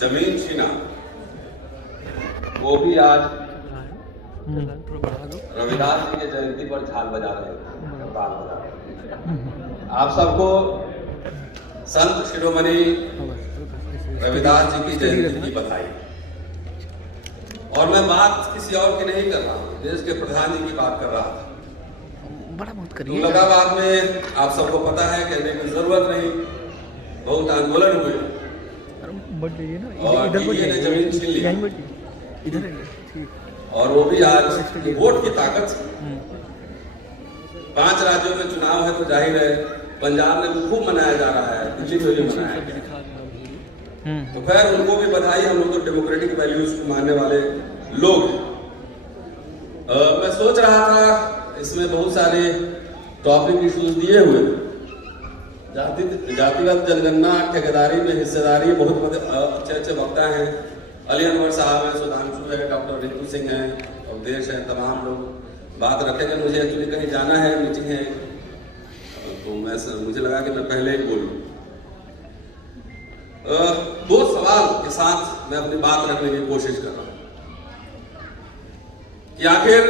जमीन छीना, वो भी आज रविदास जी के जयंती पर झाल बजा रहे थे, ताल बजा रहे थे। आप सबको संत शिरोमणि रविदास जी की जयंती की बधाई। और मैं बात किसी और की नहीं कर रहा हूँ, देश के प्रधान जी की बात कर रहा था। बड़ा बहुत करिए। तुगलकाबाद में आप सबको पता है, कहने की जरूरत नहीं, बहुत आंदोलन हुए और DDA ने जमीन छीन ली। इधर है और वो भी आज वोट की ताकत से। 5 राज्यों में चुनाव है तो जाहिर है पंजाब में भी खूब मनाया जा रहा है, दिल्ली में भी मनाया जा रहा है। तो खैर उनको भी बधाई, हम लोग तो डेमोक्रेटिक वैल्यूज को मानने वाले लोग। मैं सोच रहा था इसमें बहुत सारे टॉपिक इश्यूज दिए हुए, जातिगत जनगणना, ठेकेदारी में हिस्सेदारी, बहुत अच्छे अच्छे वक्ता हैं, अली अनवर साहब हैं, सुधांशु है, डॉक्टर रितु सिंह हैं, अवधेश हैं, तमाम लोग बात रखेंगे। मुझे एक्चुअली कहीं जाना है, मीटिंग है, तो मुझे लगा कि मैं पहले ही बोलूं। 2 सवाल के साथ मैं अपनी बात रखने की कोशिश कर रहा हूं कि आखिर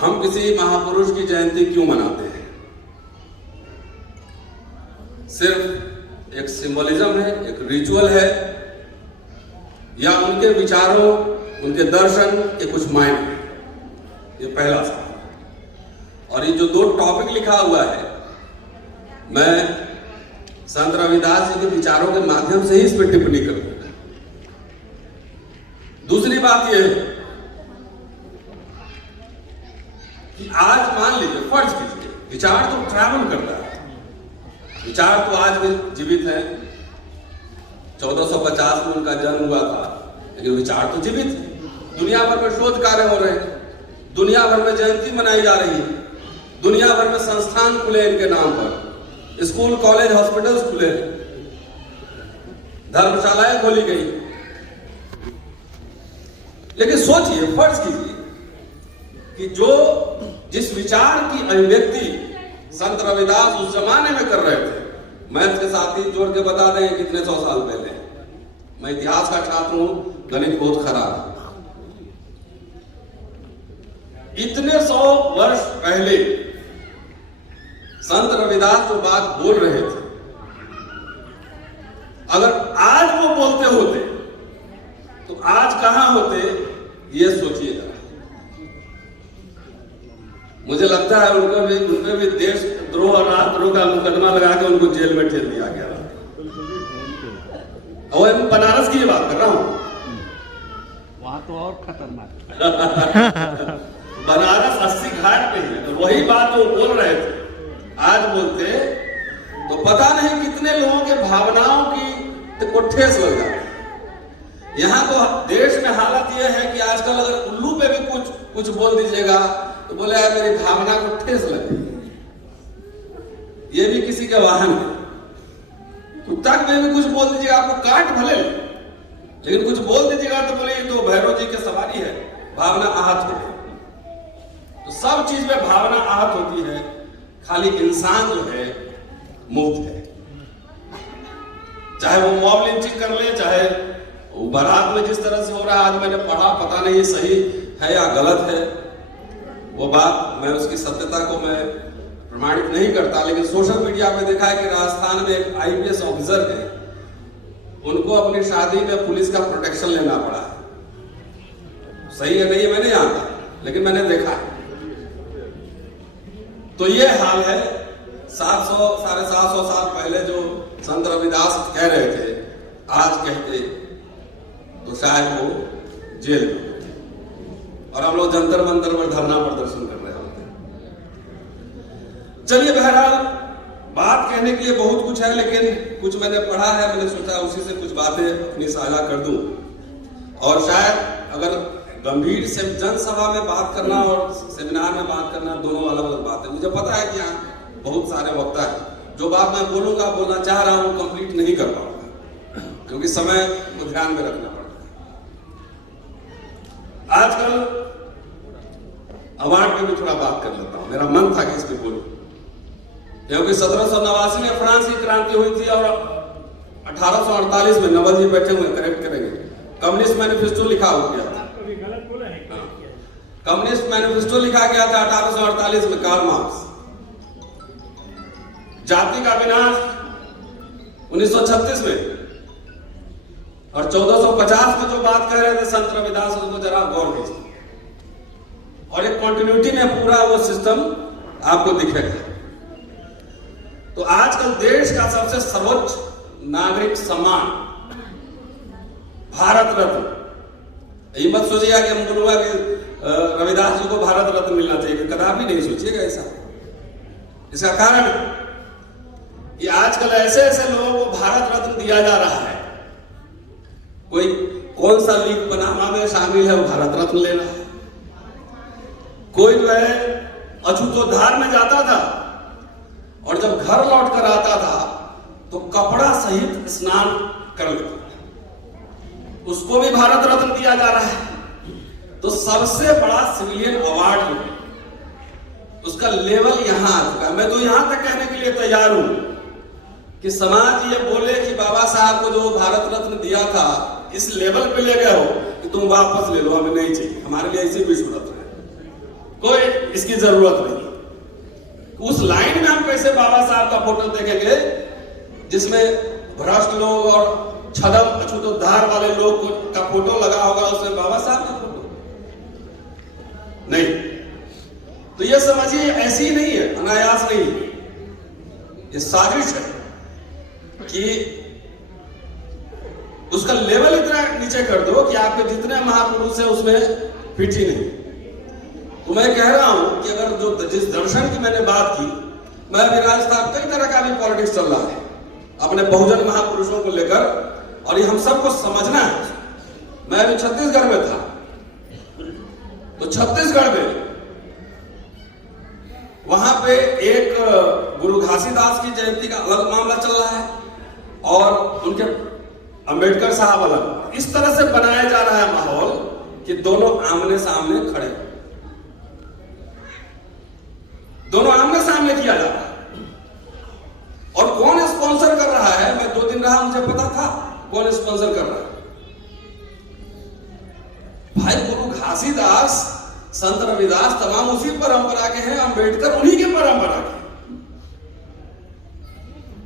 हम किसी महापुरुष की जयंती क्यों मनाते हैं? सिर्फ एक सिंबलिज्म है, एक रिचुअल है, या उनके विचारों, उनके दर्शन के कुछ मायने? ये पहला सवाल। और ये जो 2 टॉपिक लिखा हुआ है, मैं संत रविदास जी के विचारों के माध्यम से ही इस पर टिप्पणी करूंगा। दूसरी बात यह है कि आज मान लीजिए, फर्ज कीजिए, विचार तो ट्रैवल करता है, विचार तो आज भी जीवित है। 1450 में उनका जन्म हुआ था, लेकिन विचार तो जीवित है। दुनिया भर में शोध कार्य हो रहे हैं, दुनिया भर में जयंती मनाई जा रही है, दुनिया भर में संस्थान खुले इनके नाम पर, स्कूल, कॉलेज, हॉस्पिटल्स खुले, धर्मशालाएं खोली गई। लेकिन सोचिए, फर्ज कीजिए कि जिस विचार की अभिव्यक्ति संत रविदास उस जमाने में कर रहे थे, मैथ के साथ ही जोड़ के बता दें कितने 100 साल पहले। मैं इतिहास का छात्र हूं, गणित बहुत खराब है। इतने 100 वर्ष पहले संत रविदास जो बात बोल रहे थे, अगर आज वो बोलते होते तो आज कहां होते, ये सोचिएगा। मुझे लगता है उनके भी देशद्रोह और राष्ट्रद्रोह का मुकदमा लगा के उनको जेल में ठेल दिया गया। और मैं बनारस की बात कर रहा हूं, वहां तो और खतरनाक। बनारस 80 घाट पे है, तो वही बात वो बोल रहे थे आज बोलते तो पता नहीं कितने लोगों के भावनाओं की को ठेस लग जाती। यहाँ तो देश में हालत यह है कि आजकल अगर उल्लू पे भी कुछ बोल दीजिएगा तो बोले यार मेरी भावना को ठेस लग गई। ये भी किसी के वाहन है। कुत्ता में भी कुछ बोल दीजिएगा, आपको काट भले, लेकिन कुछ बोल दीजिएगा तो बोले ये तो भैरव जी की सवारी है, भावना आहत है। तो सब चीज में भावना आहत होती है, खाली इंसान जो है मुक्त है। चाहे वो मॉब लिंचिंग कर ले, चाहे वो बारात में जिस तरह से हो रहा है, आज मैंने पढ़ा, पता नहीं सही है या गलत है, वो बात मैं उसकी सत्यता को मैं प्रमाणित नहीं करता, लेकिन सोशल मीडिया पे देखा है कि राजस्थान में एक IPS ऑफिसर है, उनको अपनी शादी में पुलिस का प्रोटेक्शन लेना पड़ा। सही है नहीं है मैं नहीं जानता, लेकिन मैंने देखा है। तो ये हाल है। 700 साढ़े 700 साल पहले जो संत रविदास कह रहे थे, आज कहते तो शायद वो जेल में, और हम लोग जंतर मंतर पर धरना प्रदर्शन कर रहे होते। चलिए, बहरहाल बात कहने के लिए बहुत कुछ है, लेकिन कुछ मैंने पढ़ा है, मैंने सोचा उसी से कुछ बातें अपनी साझा कर दूं। और शायद अगर गंभीर से जनसभा में बात करना और सेमिनार में बात करना दोनों अलग अलग बात है। मुझे पता है कि यहाँ बहुत सारे वक्ता हैं, जो बात मैं बोलना चाह रहा हूं कंप्लीट नहीं कर पाऊंगा, क्योंकि समय को ध्यान में रखना पड़ता है। आजकल अवार्ड पे भी थोड़ा बात कर लेता हूं, मेरा मन था कि इस पे बोलूं, क्योंकि 1789 में फ्रांस की क्रांति हुई थी और 1848 में नवल जी बैठे हुए करेक्ट करेंगे, कम्युनिस्ट मैनिफेस्टो लिखा हो गया था। कम्युनिस्ट मैनिफेस्टो लिखा गया था 1848 में, कार्ल मार्क्स। जाति का विनाश 1936 में, और 1450 में जो बात कह रहे थे संत रविदास, उसको जरा गौर कीजिए, और एक कंटिन्यूटी में पूरा वो सिस्टम आपको दिखेगा। तो आजकल देश का सबसे सर्वोच्च नागरिक सम्मान भारत रत्न, ये मत सोचिएगा कि हम बोलूंगा कि रविदास जी को भारत रत्न मिलना चाहिए, कदापि नहीं सोचिएगा ऐसा। इसका कारण कि आजकल ऐसे ऐसे लोगों को भारत रत्न दिया जा रहा है, कोई कौन सा लीग पनामा में शामिल है वो भारत रत्न ले रहा है, कोई जो है अछूतोद्धार में जाता था और जब घर लौट कर आता था तो कपड़ा सहित स्नान कर लेता था, उसको भी भारत रत्न दिया जा रहा है। तो सबसे बड़ा सिविलियन अवार्ड जो है उसका लेवल यहां आ चुका है। मैं तो यहां तक कहने के लिए तैयार हूं कि समाज ये बोले कि बाबा साहब को जो भारत रत्न दिया था इस लेवल पे ले गए हो कि तुम वापस ले लो, हमें नहीं चाहिए, हमारे लिए ऐसे विश्व रत्न है, कोई इसकी जरूरत नहीं। उस लाइन में हम कैसे बाबा साहब का फोटो देखेंगे जिसमें भ्रष्ट लोग और छदम अछूतोद्धार वाले लोग का फोटो लगा होगा, उसमें बाबा साहब का फोटो नहीं। तो ये समझिए ऐसी ही नहीं है, अनायास नहीं है, ये साजिश है कि उसका लेवल इतना नीचे कर दो कि आपके जितने महापुरुष है उसमें फिट ही नहीं। तो मैं कह रहा हूं कि अगर जो जिस दर्शन की मैंने बात की, मैं अभी राजस्थान कई तरह का भी पॉलिटिक्स चल रहा है अपने बहुजन महापुरुषों को लेकर, और ये हम सबको समझना है। मैं अभी छत्तीसगढ़ में था, तो छत्तीसगढ़ में वहां पे एक गुरु घासीदास की जयंती का अलग मामला चल रहा है और उनके अंबेडकर साहब अलग। इस तरह से बनाया जा रहा है माहौल कि दोनों आमने सामने खड़े, दोनों आमने सामने किया जा रहा है। और कौन स्पॉन्सर कर रहा है, मैं 2 दिन रहा, मुझे पता था कौन स्पॉन्सर कर रहा है। भाई गुरु घासीदास, संत रविदास तमाम उसी परंपरा के हैं, अंबेडकर उन्हीं के परंपरा के।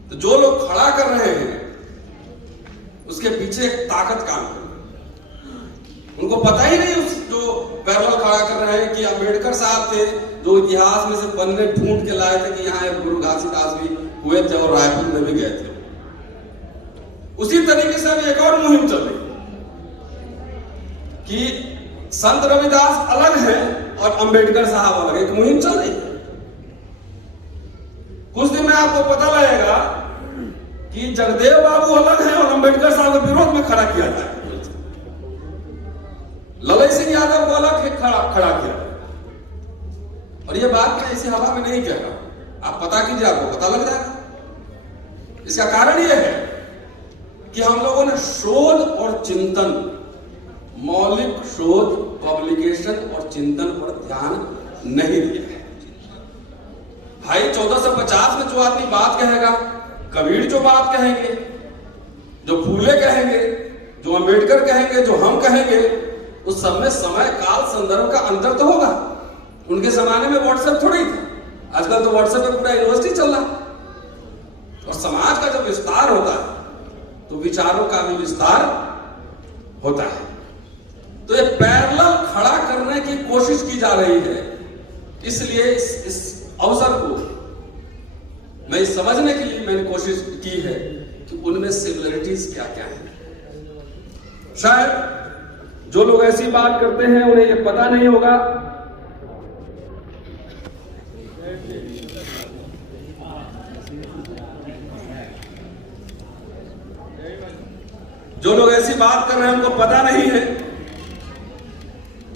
तो जो लोग खड़ा कर रहे हैं उसके पीछे एक ताकत काम कर, उनको पता ही नहीं उस जो पैरल खड़ा कर रहे हैं कि अंबेडकर साहब थे जो इतिहास में से पन्ने ढूंढ के लाए थे कि यहाँ एक गुरु घासीदास भी हुए थे और रायपुर में भी गए थे। उसी तरीके से अभी एक और मुहिम चल रही है कि संत रविदास अलग है और अंबेडकर साहब अलग, एक मुहिम चल रही है। कुछ दिन में आपको पता लगेगा कि जगदेव बाबू अलग है और अंबेडकर साहब के विरोध में खड़ा किया जाए, ललन सिंह यादव को अलग खड़ा किया। और ये बात मैं इसी हवा में नहीं कह रहा, आप पता कीजिए, आपको पता लग जाएगा। इसका कारण यह है कि हम लोगों ने शोध और चिंतन, मौलिक शोध, पब्लिकेशन और चिंतन पर ध्यान नहीं दिया है। भाई 1450 में जो आदमी बात कहेगा, कबीर जो बात कहेंगे, जो फूले कहेंगे, जो अंबेडकर कहेंगे, जो हम कहेंगे, उस सब में समय काल संदर्भ का अंतर तो होगा। उनके जमाने में व्हाट्सएप थोड़ा ही था, आजकल तो व्हाट्सएप पे पूरा यूनिवर्सिटी चल रहा है। और समाज का जब विस्तार होता है तो विचारों का भी विस्तार होता है। तो ये पैरेलल खड़ा करने की कोशिश की जा रही है। इसलिए इस अवसर को मैं समझने के लिए मैंने कोशिश की है कि उनमें सिमिलरिटीज क्या क्या है। शायद जो लोग ऐसी बात करते हैं उन्हें ये पता नहीं होगा जो लोग ऐसी बात कर रहे हैं उनको पता नहीं है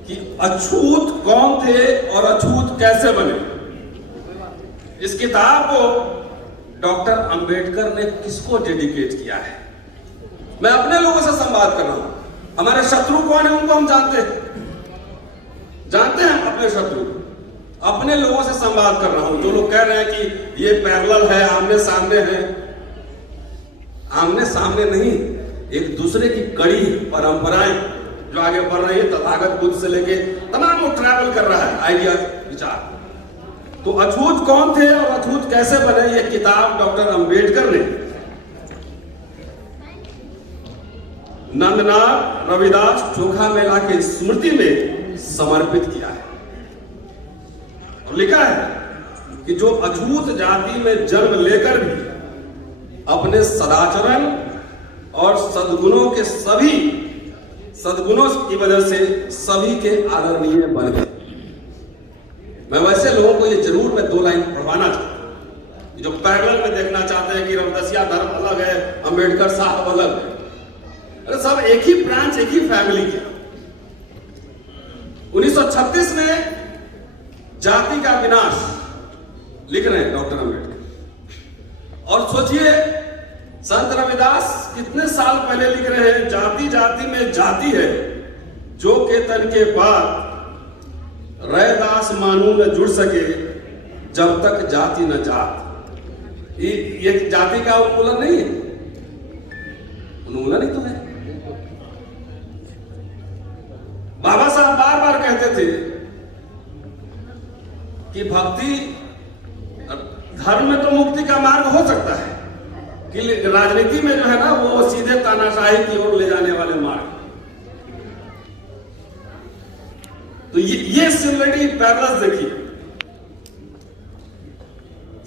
कि अछूत कौन थे और अछूत कैसे बने। इस किताब को डॉक्टर अंबेडकर ने किसको डेडिकेट किया है? मैं अपने लोगों से संवाद कर रहा हूं। हमारे शत्रु कौन है उनको हम जानते हैं अपने शत्रु, अपने लोगों से संवाद कर रहा हूं। जो लोग कह रहे हैं कि ये पैरेलल है, आमने सामने है, आमने सामने नहीं, एक दूसरे की कड़ी परंपराएं जो आगे बढ़ रही है, तथागत बुद्ध से लेके तमाम वो ट्रैवल कर रहा है आइडिया विचार। तो अछूत कौन थे और अछूत कैसे बने, ये किताब डॉक्टर अंबेडकर ने नंदनाथ रविदास चोखा मेला के स्मृति में समर्पित किया है और लिखा है कि जो अछूत जाति में जन्म लेकर भी अपने सदाचरण और सद्गुणों के सभी सद्गुणों की वजह से सभी के आदरणीय बन गए। मैं वैसे लोगों को ये जरूर मैं 2 लाइन पढ़वाना चाहता हूं जो पैरेलल में देखना चाहते हैं कि रविदासिया धर्म अलग है, अंबेडकर साहब अलग है। अरे सब एक ही ब्रांच, एक ही फैमिली के। 1936 में जाति का विनाश लिख रहे हैं डॉक्टर अंबेडकर। और सोचिए संत रविदास कितने साल पहले लिख रहे हैं, जाति जाति में जाति है जो के तन के बाद रैदास मानू न जुड़ सके जब तक जाति न जात। ये जाति का उन्मूलन नहीं है, उन्मूलन ही तो है। बाबा साहब बार बार कहते थे कि भक्ति धर्म में तो मुक्ति का मार्ग हो सकता है कि राजनीति में जो है ना वो सीधे तानाशाही की ओर ले जाने वाले मार्ग। तो ये सिमिलरिटी पैरेलल्स देखिए।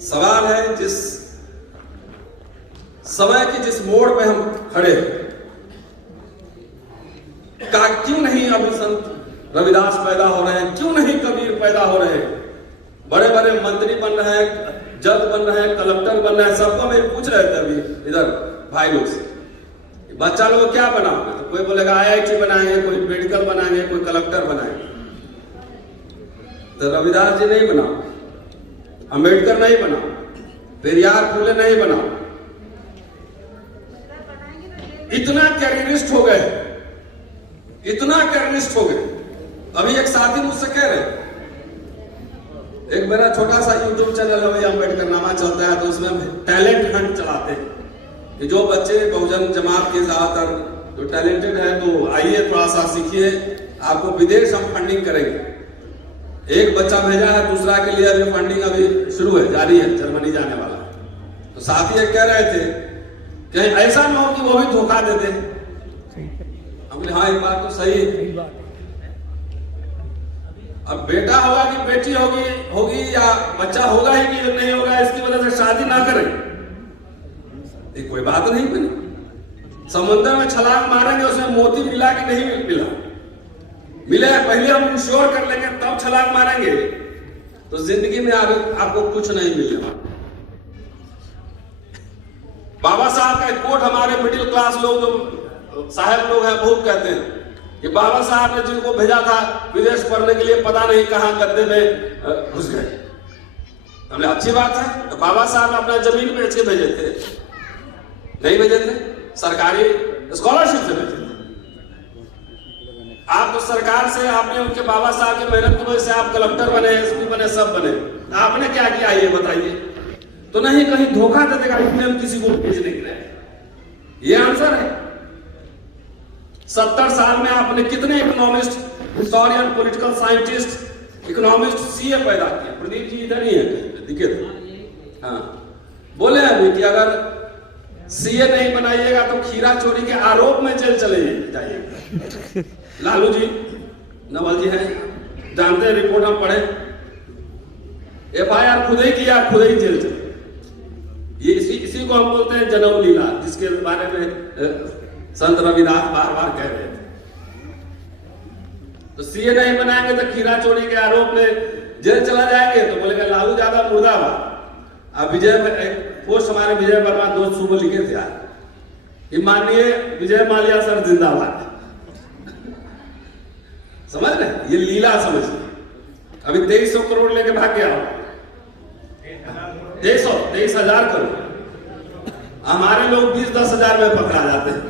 सवाल है जिस समय की जिस मोड़ पे हम खड़े हैं, का क्यों नहीं अभी संत रविदास पैदा हो रहे हैं, क्यों नहीं कबीर पैदा हो रहे हैं, बड़े बड़े मंत्री बन रहे हैं, जज बन रहे हैं, कलेक्टर बन रहे हैं। सबको मैं पूछ रहे थे अभी इधर भाई लोग से, बच्चा लोग क्या बनाओगे? तो कोई बोलेगा IIT बनाएंगे, कोई मेडिकल बनाएंगे, कोई कलेक्टर बनाएंगे। तो रविदास जी नहीं बनाओ, अंबेडकर नहीं बनाओ, पेरियार फुले नहीं बनाओ। इतना कैरियरिस्ट हो गए, इतना कैरियरिस्ट हो गए। अभी एक साथी मुझसे कह रहे, एक मेरा छोटा सा YouTube चैनल है, वही अंबेडकर नामा चलता है, तो उसमें टैलेंट हंट चलाते हैं कि जो बच्चे बहुजन जमात के ज्यादातर जो टैलेंटेड है तो आइए थोड़ा सा सीखिए, आपको विदेश हम फंडिंग करेंगे। एक बच्चा भेजा है, दूसरा के लिए अभी फंडिंग अभी शुरू है, जारी है, जर्मनी जाने वाला है। तो साथी एक कह रहे थे कि ऐसा ना हो कि वो भी धोखा दे दे। हमने हाँ, ये बात तो सही है। अब बेटा होगा कि बेटी होगी या बच्चा होगा ही कि नहीं होगा, इसकी वजह से शादी ना करें, ये कोई बात नहीं बनी। समुद्र में छलांग मारेंगे, उसमें मोती मिला कि नहीं मिला, मिले पहले हम इंश्योर कर लेंगे तब छलांग मारेंगे, तो जिंदगी में आपको कुछ नहीं मिलेगा। बाबा साहब का एक कोट हमारे मिडिल क्लास लोग जो साहब लोग हैं बहुत कहते हैं कि बाबा साहब ने जिनको भेजा था विदेश पढ़ने के लिए पता नहीं कहां गद्दे में घुस गए। हमने अच्छी बात है, तो बाबा साहब अपना जमीन बेच के भेजे थे? नहीं भेजे थे, सरकारी स्कॉलरशिप से भेजे थे। आप तो सरकार से, आपने उनके बाबा साहब की मेहनत की वजह से आप कलेक्टर बने, SP बने, सब बने। आपने क्या किया ये बताइए? तो नहीं, कहीं धोखा दे देगा इसलिए हम किसी को भेजने के लिए। ये आंसर है। 70 साल में आपने कितने economist, historian, political scientist, economist, CA पैदा किए? प्रदीप जी इधर ही है, दिखे तो हाँ, बोले अभी कि अगर CA नहीं बनाइएगा तो खीरा चोरी के आरोप में जेल चले जाइएगा। लालू जी, नवल जी हैं, जानते हैं, रिपोर्ट हम पढ़े, FIR खुद ही किया, खुद ही जेल चले। ये इसी को हम बोलते हैं जन्म लीला, जिसके बारे में संत रविदास बार बार कह रहे थे। तो CA नहीं बनाएंगे तो खीरा चोरी के आरोप में जेल चला जाएंगे, तो बोलेगा लालू ज्यादा मुर्दाबाद। अब पोस्ट हमारे विजय वर्मा दोस्त सुबह लिखे थे यार, माननीय विजय माल्या सर जिंदाबाद। समझ रहे, ये लीला समझिए। अभी 2300 करोड़ लेके भाग गया, 23,000 करोड़। हमारे लोग 20-10 हजार में पकड़ा जाते हैं।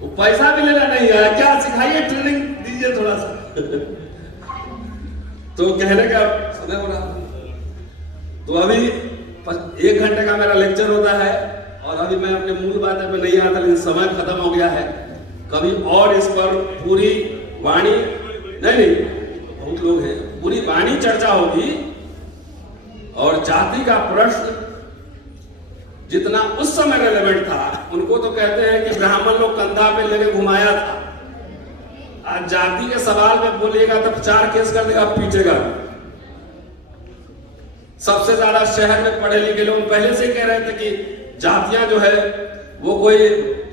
वो पैसा भी लेना नहीं है, क्या सिखाइए, ट्रेनिंग दीजिए थोड़ा सा। तो कहने का समय हो रहा। तो अभी 1 घंटे का मेरा लेक्चर होता है और अभी मैं अपने मूल बातें पे नहीं आता, लेकिन समय खत्म हो गया है। कभी और इस पर पूरी वाणी नहीं बहुत लोग हैं, पूरी वाणी चर्चा होगी। और जाति का प्रश्न जितना उस समय रेलेवेंट था, उनको तो कहते हैं कि ब्राह्मण लोग कंधा पे लेके घुमाया था। आज जाति के सवाल में बोलिएगा तो 4 केस कर देगा, पीटेगा। सबसे ज्यादा शहर में पढ़े लिखे लोग पहले से कह रहे थे कि जातियां जो है वो कोई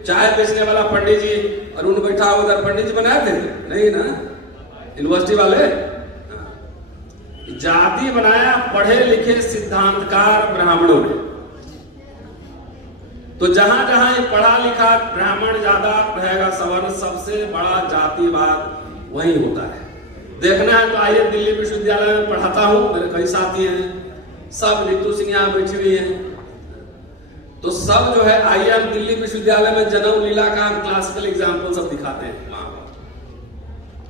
चाय बेचने वाला पंडित जी और उन बैठा उधर पंडित जी बनाए थे, नहीं ना, यूनिवर्सिटी वाले। जाति बनाया पढ़े लिखे सिद्धांतकार ब्राह्मणों ने। तो जहां जहां ये पढ़ा लिखा ब्राह्मण ज्यादा रहेगा, सवर्ण, सबसे बड़ा जातिवाद वही होता है। देखना है तो आइए, दिल्ली विश्वविद्यालय में पढ़ाता हूं, मेरे कई साथी हैं, सब ऋतु सिंह यहाँ बैठी हुई है। तो सब जो है आइए हम दिल्ली विश्वविद्यालय में जन्म लीला का क्लासिकल एग्जाम्पल सब दिखाते हैं।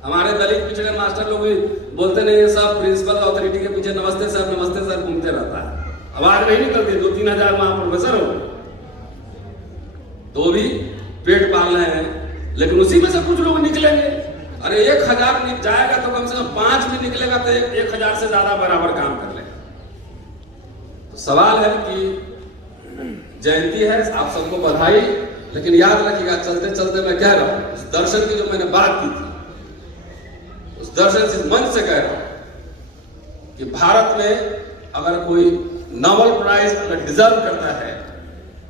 हमारे दलित पिछड़े मास्टर लोग भी बोलते नहीं, सब प्रिंसिपल अथॉरिटी के पीछे नमस्ते सर घूमते रहता है, आवाज नहीं निकलती। 2-3 हजार वहां प्रोफेसर हो तो भी पेट पाल रहे हैं, लेकिन उसी में से कुछ लोग निकलेंगे। अरे 1000 जाएगा तो कम से कम 5 भी निकलेगा तो 1000 से ज्यादा बराबर काम कर ले। तो सवाल है कि जयंती है, आप सबको बधाई, लेकिन याद रखिएगा चलते चलते मैं कह रहा हूं, उस दर्शन की जो मैंने बात की थी, उस दर्शन से मन से कह रहा हूं कि भारत में अगर कोई नोबेल प्राइज अगर डिजर्व करता है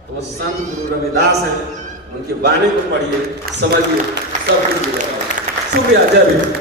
तो वो संत गुरु रविदास हैं। उनकी वाणी को पढ़िए, समझिए, सब कुछ मिलेगा। शुक्रिया, जय भीम।